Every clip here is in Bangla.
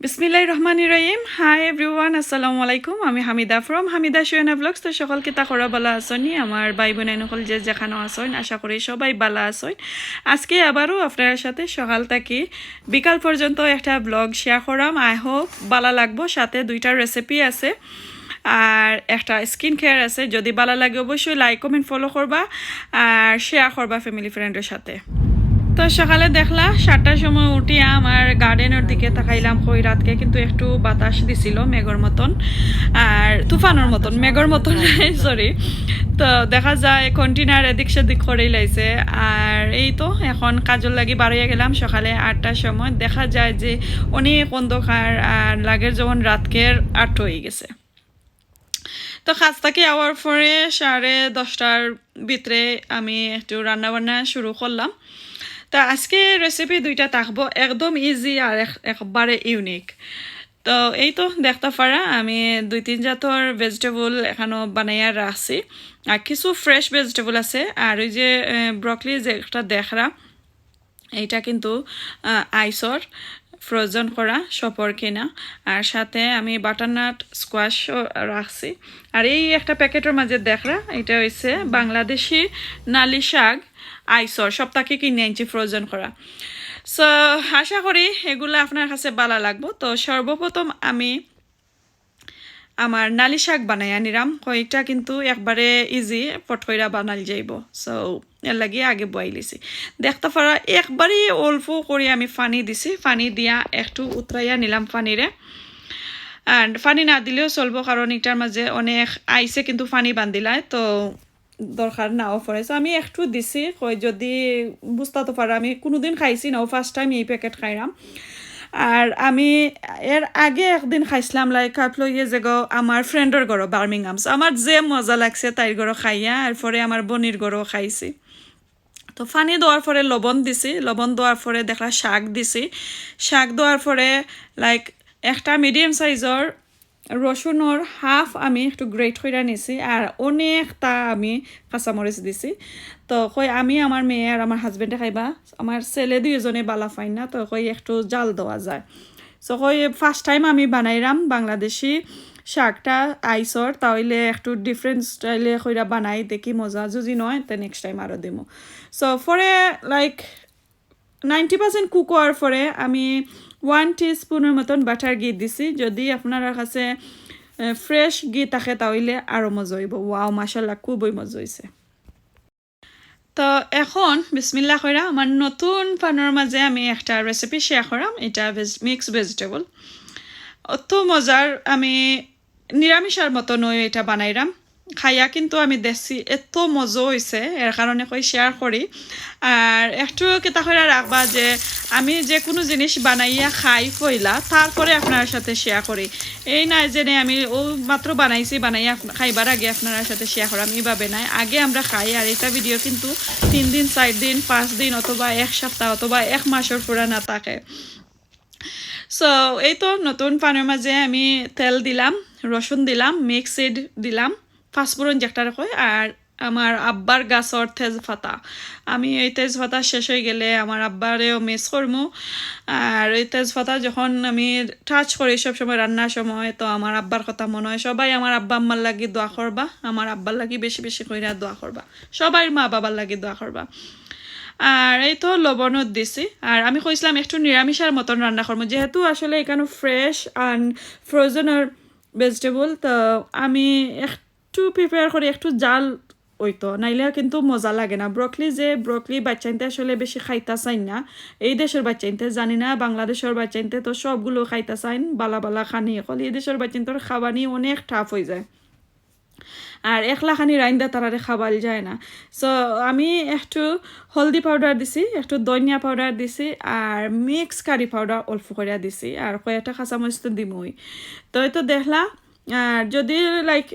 Bismillahirrahmanirrahim. Hi everyone, assalamu alaikum. আমি হামিদা from হামিদা sylhetivlogs. তো সকল কিতা করা বালা আসনি আমার ভাই বোন নকল যে যেখানে আসেন আশা করি সবাই বালা আসেন। আজকে আবারও আপনার সাথে সকাল থেকে বিকাল পর্যন্ত একটা ব্লগ শেয়ার করাম। আই হোপ বালা লাগবো, সাথে দুইটা রেসিপি আছে আর একটা স্কিন কেয়ার আছে। যদি বালা লাগে অবশ্যই লাইক কমেন্ট ফলো করবা আর শেয়ার করবা ফ্যামিলি ফ্রেন্ডের সাথে। তো সকালে দেখলা 7টার সময় উঠিয়া আমার গার্ডেনের দিকে তাকাইলাম, কই রাতকে কিন্তু একটু বাতাস দিছিল মেঘর মতন আর তুফানোর মতন, মেঘর মতন সরি। তো দেখা যায় কন্টেনার এদিক সেদিক করেই লাইছে। আর এই তো এখন কাজল লাগি বাড়িয়ে গেলাম সকালে 8টার সময়। দেখা যায় যে অনেক অন্ধকার আর লাগের যখন রাতকের 8 হয়ে গেছে। তো কাজ থেকে আওয়ার পরে 10:30টার ভিতরে আমি একটু রান্নাবান্না শুরু করলাম। তো আজকে রেসিপি দুইটা থাকবো, একদম ইজি আর একবারে ইউনিক। তো এই তো দেখতে পারা আমি 2-3 জাতর ভেজিটেবল এখানেও বানাইয়া রাখছি আর কিছু ফ্রেশ ভেজিটেবল আছে। আর ওই যে ব্রকলি যে একটা দেখরা এইটা কিন্তু আইসর ফ্রোজেন করা সপর কিনা, আর সাথে আমি বাটারনাট স্কোয়াশও রাখছি। আর এই একটা প্যাকেটের মাঝে দেখরা এটা হয়েছে বাংলাদেশি নালি শাক আইসর, সপ্তাহে কিনে আনছি ফ্রোজেন করা। সো আশা করি এগুলো আপনার কাছে ভালো লাগবো। তো সর্বপ্রথম আমি আমার নালি শাক বানাই আনিলাম, কয়েকটা কিন্তু একবারে ইজি পটকইরা বানাল যাইব। সো এর লাগিয়ে আগে বয়াইলিছি। দেখতে পারা একবারই অল্প করে আমি পানি দিছি, পানি দিয়া একটু উতরাইয়া নিলাম পানিরে। অ্যান্ড পানি না দিলেও চলবো, কারণ এটার মাঝে অনেক আইসে কিন্তু পানি বান্ধিলায়, তো দরকার নাও পড়ে। সো আমি একটু দিছি, কই যদি বুঝতে তো পারা আমি কোনোদিন খাইছি নাও, ফার্স্ট টাইম এই প্যাকেট খাইলাম। আর আমি এর আগে একদিন খাইছিলাম লাইক আপলো ইয়ে যে আমার ফ্রেন্ডের ঘরও বার্মিংহামস, আমার যে মজা লাগছে তাইর ঘরও খাইয়া, এরপরে আমার বোনির ঘরও খাইছি। তো পানি দেওয়ার পরে লবণ দিছি, লবণ দেওয়ার পরে দেখলা শাক দিছি, শাক দেওয়ার পরে লাইক একটা মিডিয়াম সাইজর রসুনের হাফ আমি একটু গ্রেট করে নিছি আর অনেকটা আমি কাঁচামরিচ দিছি। তো কই আমি আমার মেয়ে আর আমার হাজবেন্ডে খাইবা, আমার ছেলে দুইজনে বালা ফাইন না, তো কই একটু জাল দেওয়া যায়। সো কই ফার্স্ট টাইম আমি বানাইলাম বাংলাদেশি শাকটা আইসর, তাহলে একটু ডিফারেন্ট স্টাইলে কইরা বানাই দেখি মজা, যদি নয় তো নেক্সট টাইম আরও দিমো। সো পরে লাইক 90% কুক হওয়ার পরে আমি 1 টিস্পুনের মতন বাটার ঘি দিছি। যদি আপনার কাছে ফ্রেশ ঘি থাকে তাহলে আরও মজা হইব। ওয়াও মাশাল্লাহ খুবই মজা হয়েছে। তো এখন বিসমিল্লাহ কইরা আমার নতুন পানোর মাঝে আমি একটা রেসিপি শেয়ার করাম। এটা মিক্স ভেজিটেবল, অত মজার, আমি নিরামিষার মতন এটা বানাইলাম। খাইয়া কিন্তু আমি দেখছি এত মজা হয়েছে, এর কারণে কই শেয়ার করি। আর একটু কেতা করে রাখবা যে আমি যে কোনো জিনিস বানাইয়া খাই পইলা তারপরে আপনার সাথে শেয়ার করি। এই নাই যে আমি ও মাত্র বানাইছি, বানাইয়া খাইবার আগে আপনার সাথে শেয়ার করাম এইভাবে নাই, আগে আমরা খাই। আর এটা ভিডিও কিন্তু 3 দিন 4 দিন 5 দিন অথবা 1 সপ্তাহ অথবা 1 মাসের পুরানা থাকে। সো এই তো নতুন পানের মাঝে আমি তেল দিলাম, রসুন দিলাম, মিক্সড দিলাম, পাঁচফোড়ন যেটা কয়, আর আমার আব্বার গাছর তেজপাতা। আমি এই তেজপাতা শেষ হয়ে গেলে আমার আব্বারেও মিস করবো। আর এই তেজপাতা যখন আমি টাচ করি সবসময় রান্নার সময়, তো আমার আব্বার কথা মনে হয়। সবাই আমার আব্বা আম্মার লাগি দোয়া করবা, আমার আব্বার লাগি বেশি বেশি কইরা দোয়া করবা, সবাই মা বাবার লাগি দোয়া করবা। আর এই তো লবণও দিছি। আর আমি কইছিলাম একটু নিরামিষার মতন রান্না করবো, যেহেতু আসলে এখানে ফ্রেশ অ্যান্ড ফ্রোজেনের ভেজিটেবল, তো আমি একটু প্রিপেয়ার করি একটু জাল ওইতো, নাইলে কিন্তু মজা লাগে না। ব্রকলি বাচ্চাইনতে আসলে বেশি খাইতা চাইন না, এই দেশের বাচ্চাইনতে জানি না, বাংলাদেশের বাচ্চাইনতে তো সবগুলো খাইতা চাইন, বালা বালা খানি এখন এই দেশের বাচ্চাইনতে খাবানি অনেক টাফ হয়ে যায়, আর একলাখানি রাইন্দা তারারে খাবাল যায় না। সো আমি একটু হলদি পাউডার দিছি, একটু ধনিয়া পাউডার দিছি, আর মিক্স কারি পাউডার অল্প করে দিছি, আর কয়েকটা কাঁচামরিচ তো দিমই। তো এই তো দেখলা, আর যদি লাইক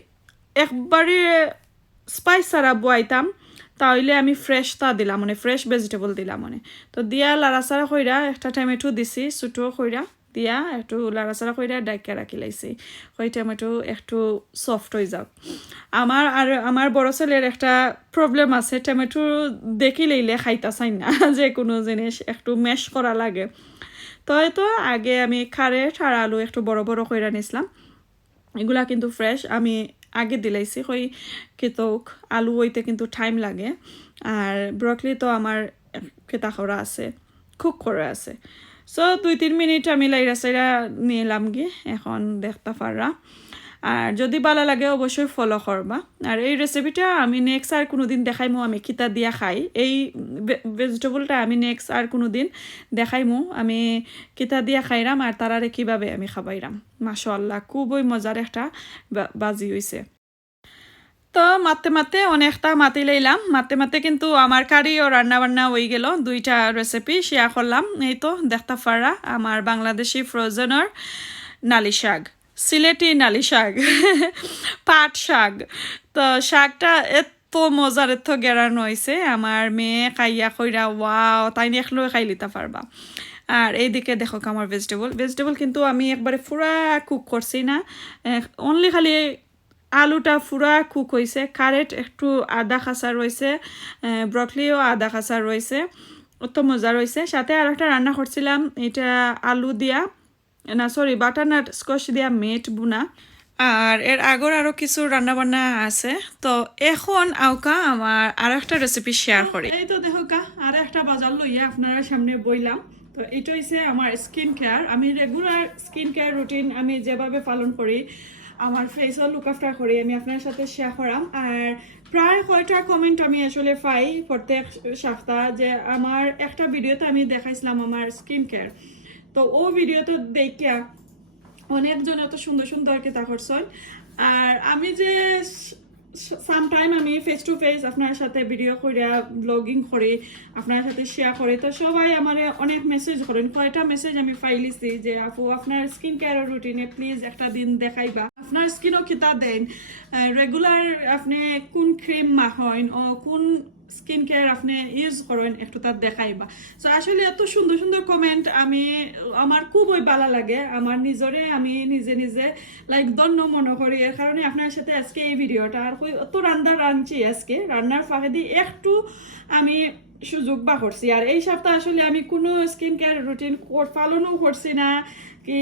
একবারে স্পাইস ছাড়া বয়াইতাম তাহলে আমি ফ্রেশ তা দিলাম, মানে ফ্রেশ ভেজিটেবল দিলাম মানে। তো দিয়া লাড়াচাড়া কইরা একটা টমেটো দিছি ছোটো কইরা, দিয়া একটু লাড়াচাড়া কইরা ডাইকা রাখি লাইছি, ওই টমেটো একটু সফট হয়ে যাক। আমার বড় ছেলের একটা প্রবলেম আছে, টমেটো দেখি লইলে খাইতা চাই না যে কোনো জিনিস একটু ম্যাশ করা লাগে। তো এই তো আগে আমি কারেট আর আলু একটু বড় বড় কইরা নিছিলাম এগুলা কিন্তু ফ্রেশ আমি আগে দিলাইছি কই কিন্তু আলু হইতে কিন্তু টাইম লাগে আর ব্রকলি তো আমার খেতা করা আছে কুক করা আছে সো 2-3 মিনিট আমি লাইরা সাইরা নিলাম গিয়ে এখন দেখতে পাররা আর যদি ভালো লাগে অবশ্যই ফলো করবা আর এই রেসিপিটা আমি নেক্সট আর কোনো দিন দেখাইমু আমি কিতা দিয়া খাই এই ভেজিটেবলটা আমি নেক্সট আর কোনো দিন দেখাইমু আমি কিতা দিয়া খাইরাম আর তারারে কিভাবে আমি খাবাইরাম মাশাআল্লাহ খুবই মজার একটা বাজি হইছে তো মাতে মাতে অনেকটা মাতি লইলাম মাতে কিন্তু আমার কারিও রান্না বান্না হয়ে গেল 2টা রেসিপি শেয়ার করলাম এই তো দেখতে পারা আমার বাংলাদেশি ফ্রোজেনের নালি শাক সিলেটি নালি শাক পাট শাক তো শাকটা এত মজার এত গেরানো হয়েছে আমার মেয়ে খাইয়া কইরা ওয়াও তাই একলো খাই লিতে পারবা আর এইদিকে দেখো আমার ভেজিটেবল কিন্তু আমি একবারে পুরা কুক করছি না অনলি খালি আলুটা পুরা কুক হয়েছে কারেট একটু আদা খাসা রয়েছে ব্রকলিও আদা খাসা রয়েছে অত মজা রয়েছে সাথে আর একটা রান্না করছিলাম এটা আলু দিয়া না সরি বাটারনাট স্কোয়াশ দিয়া মেট বুনা আর এর আগর আরও কিছু রান্নাবান্না আছে তো এখন আউকা আমার আর একটা রেসিপি শেয়ার করি এই তো দেখো কা আর একটা বাজার লইয়া আপনারা সামনে বইলাম তো এটা হচ্ছে আমার স্কিন কেয়ার আমি রেগুলার স্কিন কেয়ার রুটিন আমি যেভাবে পালন করি আমার ফেসও লুক আফটার করি আমি আপনার সাথে শেয়ার করাম আর প্রায় কয়টা কমেন্ট আমি আসলে পাই প্রত্যেক সপ্তাহ যে আমার একটা ভিডিওতে আমি দেখাইছিলাম আমার স্কিন কেয়ার তো ও ভিডিওতে দেখিয়া অনেকজন এত সুন্দর সুন্দর কে তা করছেন আর আমি যে সামটাইম আমি ফেস টু ফেস আপনার সাথে ভিডিও করিয়া ব্লগিং করি আপনার সাথে শেয়ার করি তো সবাই আমার অনেক মেসেজ করেন কয়টা মেসেজ আমি পাইলিছি যে আপু আপনার স্কিন কেয়ার রুটিনে প্লিজ একটা দিন দেখাইবা আপনার স্কিনও খিতা দেন রেগুলার আপনি কোন ক্রিম মাখন ও কোন স্কিন কেয়ার আপনি ইউজ করেন একটু তার দেখাইবা সো আসলে এত সুন্দর সুন্দর কমেন্ট আমি আমার খুবই ভালো লাগে আমার নিজরে আমি নিজে নিজে লাইক ধন্য মনে করি এর কারণে আপনার সাথে আজকে এই ভিডিওটা আর অত রান্না রাঁধছি আজকে রান্নার ফাঁকে দিয়ে একটু আমি সুযোগ বা করছি আর এই সপ্তাহ আসলে আমি কোনো স্কিন কেয়ার রুটিন পালনও করছি না কি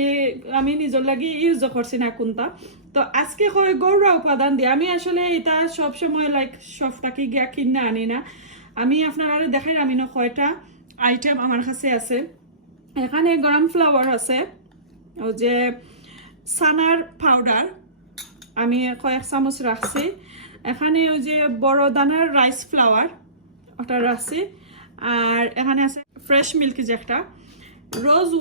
আমি নিজের লাগি ইউজও করছি না কোনটা তো আজকে হয় গৌরা উপাদান দিয়ে আমি আসলে এটা সবসময় লাইক সবটাকে গিয়া কিনে আনি না আমি আপনারা দেখাই আমি না কয়টা আইটেম আমার কাছে আছে এখানে গরম ফ্লাওয়ার আছে ও যে সানার পাউডার আমি কয়েক চামচ রাখছি এখানে ওই যে বড় দানার রাইস ফ্লাওয়ার ওটা রাখছি আর এখানে আছে ফ্রেশ মিল্ক যে একটা রোজ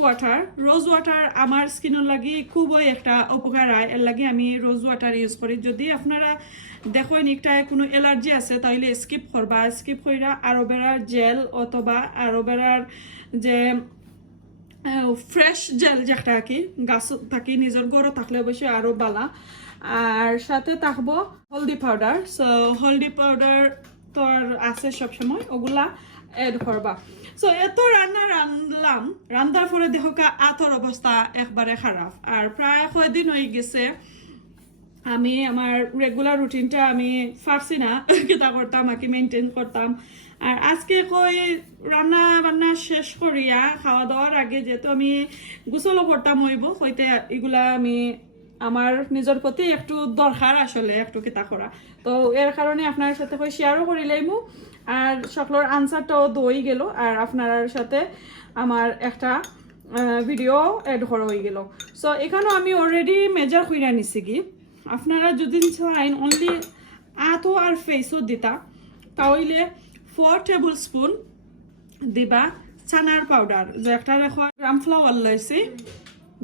ওয়াটার আমার স্কিনের লাগি খুবই একটা উপকার হয় এর লাগি আমি রোজ ওয়াটার ইউজ করি যদি আপনারা দেখেন একটা কোনো অ্যালার্জি আছে তাহলে স্কিপ করবা স্কিপ কইরা অ্যালোভেরার জেল অথবা অ্যালোভেরার যে ফ্রেশ জেল যেটা কি গাছ থাকি নিজের গড় থাকলে অবশ্যই আরও বালা আর সাথে থাকবো হলদি পাউডার সো হলদি পাউডার তো আর আছে সবসময় ওগুলা এড করবা সো এত রান্না রাঁধলাম রান্নার পরে দেখো আতর অবস্থা একবারে খারাপ আর প্রায় কয়দিন হয়ে গেছে আমি আমার রেগুলার রুটিনটা আমি পারছি না কিতা করতাম আকি মেনটেন করতাম আর আজকে কই রান্না বান্না শেষ করিয়া খাওয়া দাওয়ার আগে যেহেতু আমি গোসলও করতাম হইব হইতে এগুলা আমি আমার নিজের প্রতি একটু দরকার আসলে একটু কিতা করা তো এর কারণে আপনার সাথে কই শেয়ারও করিলাইমু আর সকলের আনসারটাও দই গেল আর আপনার সাথে আমার একটা ভিডিও এড করা হয়ে গেল সো এখানেও আমি অলরেডি মেজার কইরা নিছি কি আপনারা যদি চাইন অনলি আতো আর ফেসও দিতা তাহলে 4 টেবিল স্পুন দিবা চানার পাউডার যে একটা রেখা গ্রাম ফ্লাওয়ার লইছি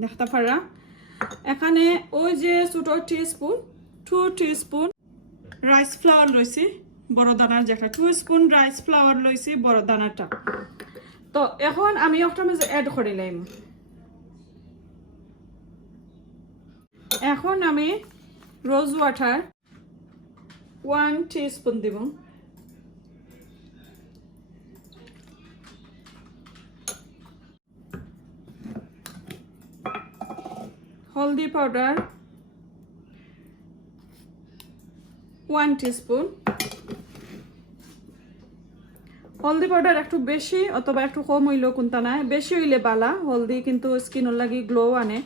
দেখতে পারা এখানে ওই যে ছোট টিস্পুন 2 টিস্পুন রাইস ফ্লাওয়ার লইছি বড় দানার যেটা 2 স্পুন রাইস ফ্লাওয়ার লইছি বড় দানাটা তো এখন আমি একটা মাঝে অ্যাড করে লাইম এখন আমি রোজ ওয়াটার 1 টিস্পুন দিব হলদি পাউডার 1 টিস্পুন হলদি পাউডার একটু বেশি অথবা একটু কম হইলেও কোনটা নাই, বেশি হইলে বালা। হলদি কিন্তু স্কিনের লাগি গ্লো আনে,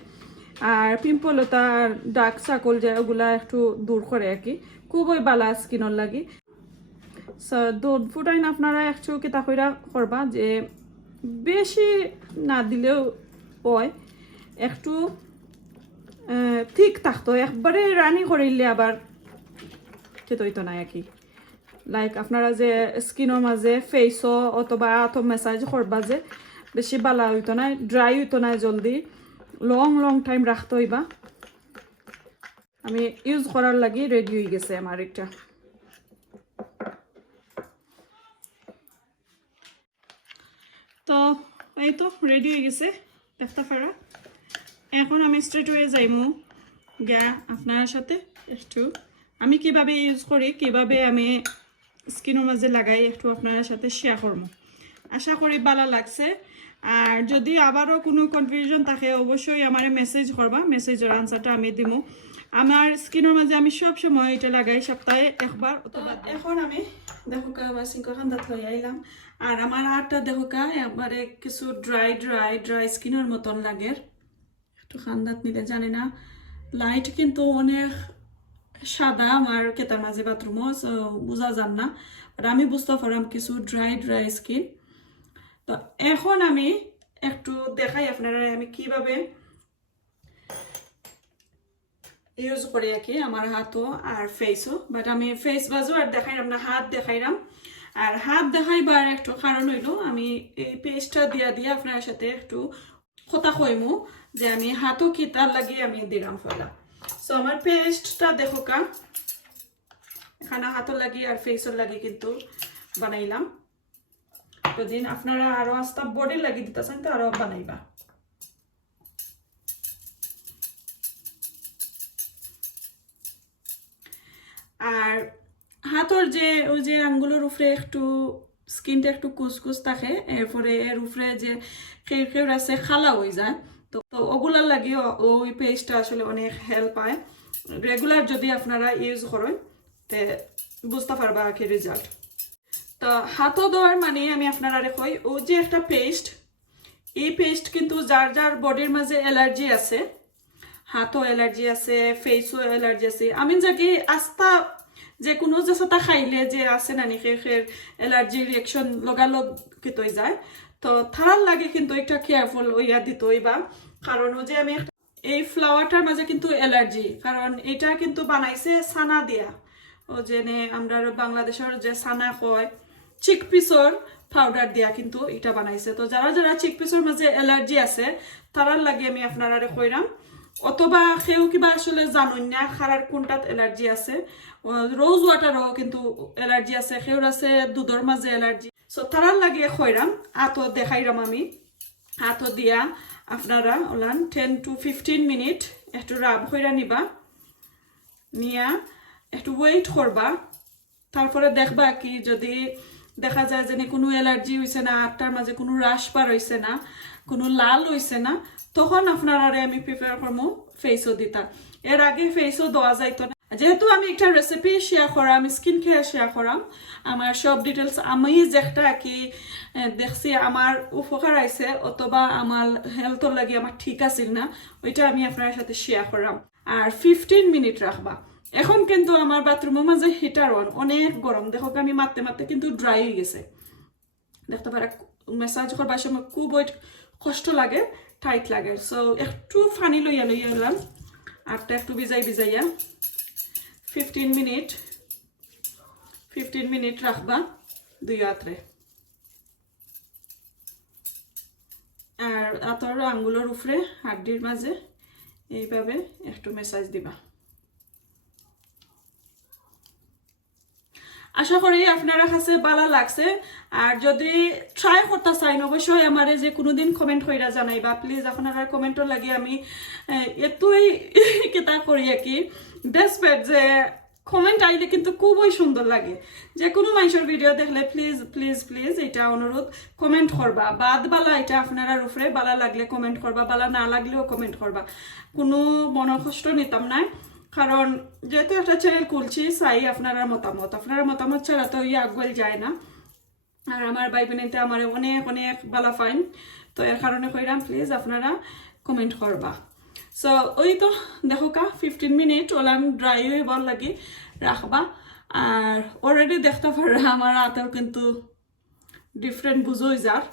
আর পিম্পল তার ডার্ক সার্কল যে ওগুলা একটু দূর করে আর কি, খুবই বালা স্কিনের লাগি। দুধ ফুটাইন আপনারা একটু কিতা কইরা করবা যে বেশি না দিলেও হয়, একটু ঠিক থাকতো, একবারে রানি করিলে আবার খেতে হইতো না আর কি। লাইক আপনারা যে স্কিনের মাঝে ফেসও অথবা আতো ম্যাসাজ করবা যে বেশি বালা হইতো না, ড্রাই হইতো না, জলদি লং লং টাইম রাখতে হইবা। আমি ইউজ করার লাগি রেডি হয়ে গেছে আমার এটা। তো এই তো রেডি হয়ে গেছে দেখতে পারা। এখন আমি স্ট্রেট হয়ে যাইমু গা আপনার সাথে একটু আমি কিভাবে ইউজ করি, কিভাবে আমি স্কিনের মাঝে লাগাই একটু আপনার সাথে শেয়ার করবো। আশা করি ভালো লাগছে। আর যদি আবারও কোনো কনফিউশন থাকে অবশ্যই আমার মেসেজ করবা, মেসেজের আনসারটা আমি দিব। আমার স্কিনের মাঝে আমি সব সময় এটা লাগাই সপ্তাহে একবার। এখন আমি দেখো সিংখান দাঁত হয়ে আইলাম, আর আমার আটটা দেখো একবারে কিছু ড্রাই ড্রাই ড্রাই স্কিনের মতন লাগে। একটু খান্দাত নিলে জানি না, লাইট কিন্তু অনেক সাদা আমার কেতার মাঝে বাথরুমও বোঝা যান না, আর আমি বুঝতে পারলাম কিছু ড্রাই ড্রাই স্কিন। তো এখন আমি একটু দেখাই আপনারা আমি কিভাবে ইউজ করি আর কি আমার হাতও আর ফেসও। বাট আমি ফেস বাজু আর দেখাইলাম না, হাত দেখাইলাম। আর হাত দেখাইবার একটু কারণ হইল আমি এই পেস্টটা দিয়া দিয়ে আপনার সাথে একটু কথা কইমু যে আমি হাতও কি তার লাগিয়ে আমি দিলাম ফেলা। সো আমার পেস্টটা দেখো এখানে হাতও লাগি আর ফেসও লাগি কিন্তু বানাইলাম। দিন আপনারা আরো আস্তা বডি লাগিয়ে দিতেছেন তো আরো বানাইবা। আর হাতর যে ওই যে আঙ্গুলের উপরে একটু স্কিনটা একটু কুচকুচ থাকে, এরপরে এর উপরে যে খেউ খেউ আছে খালা হয়ে যায়, তো ওগুলার লাগে ওই পেস্টটা আসলে অনেক হেল্প পায়। রেগুলার যদি আপনারা ইউজ করেন তে বুঝতে পারবা আর কি রেজাল্ট। তো হাতও দেওয়ার মানে আমি আপনারা কই ও যে একটা পেস্ট, এই পেস্ট কিন্তু যার যার বডির মাঝে অ্যালার্জি আছে, হাতও অ্যালার্জি আছে, ফেসও অ্যালার্জি আছে, আমি যাকে আস্তা যে কোনো যে সাথে খাইলে যে আছে না নিখে অ্যালার্জি রিয়েকশন লগালগ কেতই যায়, তো থারার লাগে কিন্তু একটা কেয়ারফুল ওইয়া দিত হইবা। কারণ ও যে আমি এই ফ্লাওয়ারটার মাঝে কিন্তু অ্যালার্জি, কারণ এটা কিন্তু বানাইছে সানা দিয়া, ও যে আমরা বাংলাদেশের যে সানা কয় চিকপিসর পাউডার দিয়া কিন্তু এটা বানাইছে। তো যারা যারা চিকপিসর মাঝে অ্যালার্জি আছে তারার লাগে আমি আপনারা কইরাম, অথবা কেউ কিবা আসলে জানুন না খারার কোনটাত এলার্জি আছে, রোজ ওয়াটারও কিন্তু এলার্জি আছে, কেউর আছে দুধের মাঝে এলার্জি। সো তারার লাগে খয়রাম আতো দেখাইরাম আমি। আতো দিয়া আপনারা ওলান 10 to 15 মিনিট একটু রাব কইরা নিবা, নিয়া একটু ওয়েট করবা। তারপরে দেখবা কি যদি দেখা যায় যে কোনো এলার্জি হয়েছে না, আটটার মাঝে কোনো রাশ পার হয়েছে না, কোনো লাল হয়েছে না, তখন আপনারা আমি প্রিপেয়ার করবো ফেসও দিতা। এর আগে ফেসও দেওয়া যাইতো না। যেহেতু আমি একটা রেসিপি শেয়ার করাম, স্কিন কেয়ার শেয়ার করাম, আমার সব ডিটেলস আমি যেটা কি দেখছি আমার উপকার আইছে অথবা আমার হেলথর লাগে আমার ঠিক আছিল না, ওইটা আমি আপনার সাথে শেয়ার করাম। আর 15 মিনিট রাখবা। এখন কিন্তু আমার বাথরুমের মাঝে হিটার অনেক গরম, দেখো আমি মারতে মারতে কিন্তু ড্রাই হয়ে গেছে। দেখতে পারা মেসাজ করবার সময় খুব কষ্ট লাগে, টাইট লাগে। সো একটু পানি লইয়া এলাম, আরটা একটু ভিজাইয়া 15 মিনিট রাখবা দুই হাতরে। আর আতর আঙ্গুলের উপরে হাড্ডির মাঝে এইভাবে একটু মেসাজ দিবা। আশা করি আপনারা কাছে ভালো লাগছে। আর যদি ট্রাই করতে চাইন অবশ্যই আমার যে কোনোদিন কমেন্ট কইরা জানাইবা প্লিজ। আপনারা কমেন্টর লাগে আমি এতই কেতা করি আর কি ডেসপেট যে কমেন্ট আইলে কিন্তু খুবই সুন্দর লাগে। যে কোনো মানুষের ভিডিও দেখলে প্লিজ প্লিজ প্লিজ এটা অনুরোধ কমেন্ট করবা। বাদ বালা এটা আপনারা উপরে বালা লাগলে কমেন্ট করবা, বালা না লাগলেও কমেন্ট করবা, কোনো মনোকষ্ট নিতাম না। কারণ যেহেতু একটা চ্যানেল খুলছি চাই আপনারা মতামত ছাড়া তো আগুয়াল যায় না। আর আমার ভাই বোনেতে আমার অনেক অনেক ভালো ফাইন তো এর কারণে কইরাম প্লিজ আপনারা কমেন্ট করবা সো ওই তো দেখো কা 15 মিনিট ওলান ড্রাই হয়ে ভাল লাগে রাখবা আর অলরেডি দেখতে পারা আমার আতর কিন্তু ডিফারেন্ট বুঝোই যার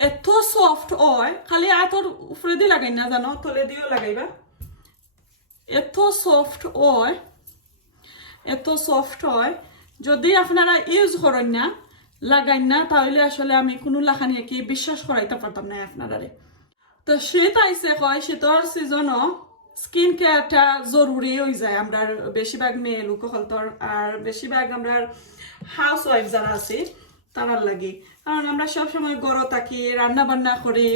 এত সফট হয় খালি আতর উপরে দিয়ে লাগাই না জানো তলে দিয়েও লাগাইবা এত সফট হয় এত সফট হয় যদি আপনারা ইউজ করেন না লাগাই না তাহলে আসলে আমি কোনো লাখানি কি বিশ্বাস করাইতে পারতাম না আপনারা তো শীত আইসে কয় শীতর সিজনও স্কিন কেয়ারটা জরুরি হয়ে যায় আমরা বেশিরভাগ মেয়ে লোক হলতর আর বেশিরভাগ আমরা হাউস ওয়াইফ যারা আছি তারার লাগে কারণ আমরা সবসময় গড় থাকি রান্না বান্না করি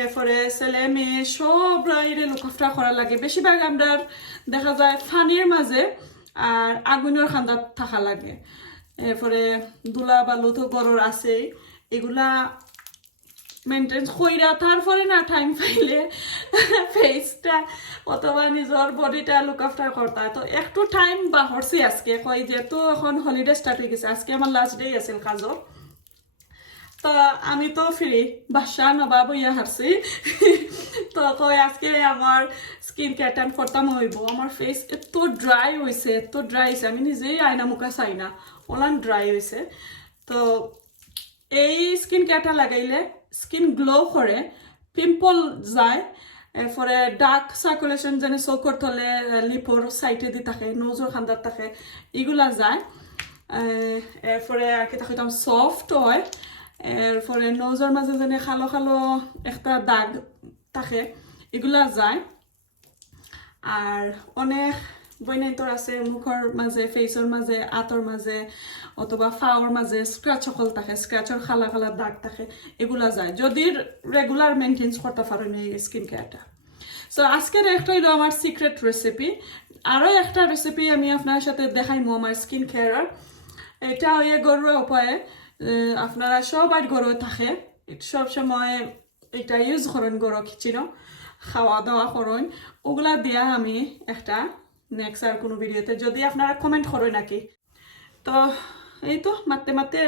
এরপরে ছেলে মেয়ে সব রাইরে লুকাফটা করা লাগে বেশিরভাগ আমরা দেখা যায় ফানির মাঝে আর আগুনের খান্দাত থাকা লাগে এরপরে দুলা বালু তো গড়র আছে এগুলা মেনটেন কইরা তারপরে না টাইম পাইলে ফেসটা অথবা নিজের বডিটা লুক আফটার করতে তো একটু টাইম বাহরছি আজকে কই যেহেতু এখন হলিডে স্টার্ট হয়ে গেছে আজকে আমার লাস্ট ডে আছিল কাজও তো আমি তো ফ্রি বাসা নবা বইয়া হারছি তো কই আজকে আমার স্কিন কেয়ারটা করতাম হইব আমার ফেস এত ড্রাই হয়েছে আমি নিজেই আয়না মুখা চাই না ওলান ড্রাই হয়েছে তো এই স্কিন কেয়ারটা লাগাইলে স্কিন গ্লো করে পিম্পল যায় এরপরে ডার্ক সার্কুলেশন যেন চকুর তলে লিপর সাইডে দি থাকে নোজর খান্দার থাকে এগুলা যায় এরপরে আর কি তাকে সফট হয় এরপরে নোজর মাঝে যেন খালো খালো একটা দাগ থাকে এগুলা যায় আর অনেক বইনাইতর আছে মুখর মাঝে ফেসর মাঝে আতর মাঝে অথবা ফাওয়ার মাঝে স্ক্র্যাচ সকল থাকে স্ক্র্যাচর খালা খালা দাগ থাকে এগুলা যায় যদি রেগুলার মেনটেন্স করতে পারেন এই স্কিন কেয়ারটা সো আজকের একটা হইলো আমার সিক্রেট রেসিপি আরও একটা রেসিপি আমি আপনার সাথে দেখাইমো আমার স্কিন কেয়ার এটা হয়ে ঘরোয়া উপায়ে আপনারা সবাই ঘরে থাকে সব সময় এটা ইউজ করেন ঘরো কিচেনও খাওয়া দাওয়া করেন ওগুলা দিয়া আমি একটা নেক্সট আর কোনো ভিডিওতে যদি আপনারা কমেন্ট করেন নাকি তো এই তো মারতে মারতে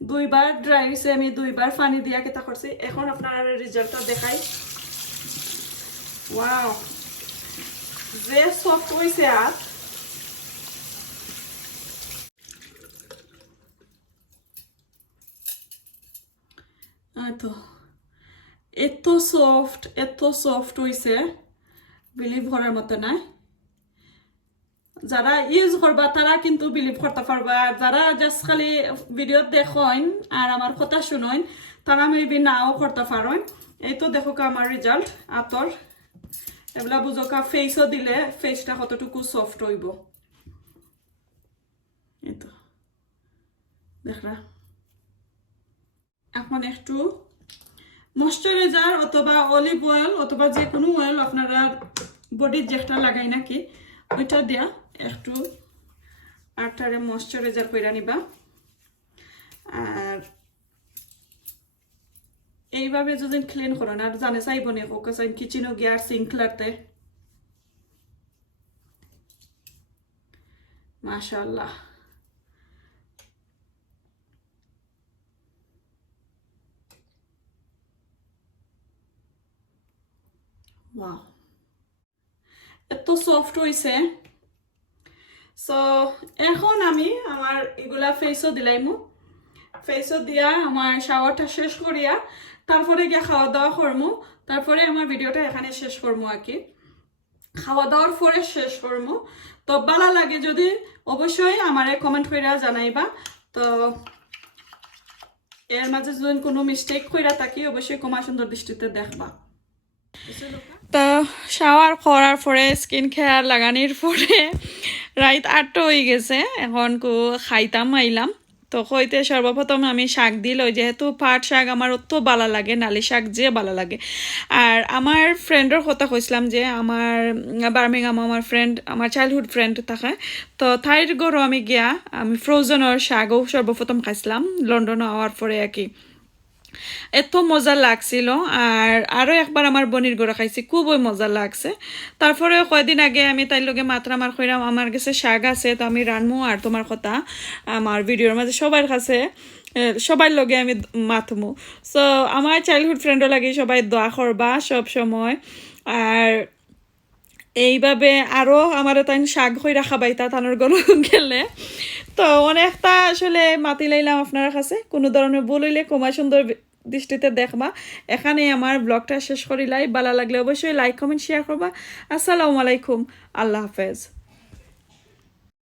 2 বার ড্রাই হয়েছে আমি 2 বার পানি দিয়া কেতা করছি এখন আপনারা রেজাল্টটা দেখাই ওয়াও যে সফট হয়েছে আর তো এত সফট হয়েছে বিলিভ করার মতো নাই যারা ইউজ করবা তারা কিন্তু বিলিভ করতে পারবা যারা জাস্ট খালি ভিডিও দেখেন আর আমার কথা শুনেন তারা মেবি নাও করতে পারেন এই তো দেখো আমার রেজাল্ট আতর এগুলা বুঝোকা ফেসও দিলে ফেসটা কতটুকু সফট হইব এই তো দেখরা এখন একটু ময়শ্চারাইজার অথবা অলিভ অয়েল অথবা যে কোনো অয়েল আপনারা বডির যেটা লাগাই নাকি ওইটা দেয়া একটু আটারে ময়শ্চারাইজার করে নিবা আর এইভাবে যদি ক্লিন করেন আর জানে চাইব নি ওকে চাই কিচেনও গিয়ার সিঙ্কলারতে মাশাআল্লাহ ওয়াও এত সফট হয়েছে সো এখন আমি আমার এগুলা ফেসও দিলাইমু ফেসও দিয়া আমার শাওয়ারটা শেষ করিয়া তারপরে গিয়ে খাওয়া দাওয়া করমু তারপরে আমার ভিডিওটা এখানে শেষ করমু আর কি খাওয়া দাওয়ার পরে শেষ করমু তো ভালো লাগে যদি অবশ্যই আমারে কমেন্ট কইরা জানাইবা তো এর মাঝে যদি কোনো মিস্টেক কইরা থাকি অবশ্যই ক্ষমা সুন্দর দৃষ্টিতে দেখবা তো শাওয়ার করার পরে স্কিন কেয়ার লাগানোর পরে রাত 8টা হয়ে গেছে এখন খাইতাম আইলাম তো হইতে সর্বপ্রথম আমি শাক দিল যেহেতু পাট শাক আমার অত ভালো লাগে নালি শাক যে ভালো লাগে আর আমার ফ্রেন্ডের কথা কইছিলাম যে আমার বার্মিংহাম আমার ফ্রেন্ড আমার চাইল্ডহুড ফ্রেন্ড থাকে তো তাইর ঘরও আমি গিয়া আমি ফ্রোজেনের শাকও সর্বপ্রথম খাইছিলাম লন্ডনে হওয়ার পরে আর কি এত মজা লাগছিল। আর আরও একবার আমার বনির গড়া খাইছি, খুবই মজা লাগছে। তারপরে কয়দিন আগে আমি তাইর লগে মাত্রা মার কইরাম, আমার কাছে শাক আছে তো আমি রানমু, আর তোমার কথা আমার ভিডিওর মাঝে সবার কাছে সবার লগে আমি মাথমু। সো আমার চাইল্ডহুড ফ্রেন্ডও লাগে সবাই দোয়া করবা সব সময়। আর এইভাবে আরও আমার তাই শাক হয়ে রাখা বাইতা তানোর গরু গেলে। তো অনেকটা আসলে মাতি লাইলাম আপনার কাছে, কোনো ধরনের ভুল হইলে কমা সুন্দর দৃষ্টিতে দেখবা। এখানে আমার ব্লগটা শেষ করিলাই, ভালো লাগলে অবশ্যই লাইক কমেন্ট শেয়ার করবা। আসসালামু আলাইকুম, আল্লাহ হাফেজ।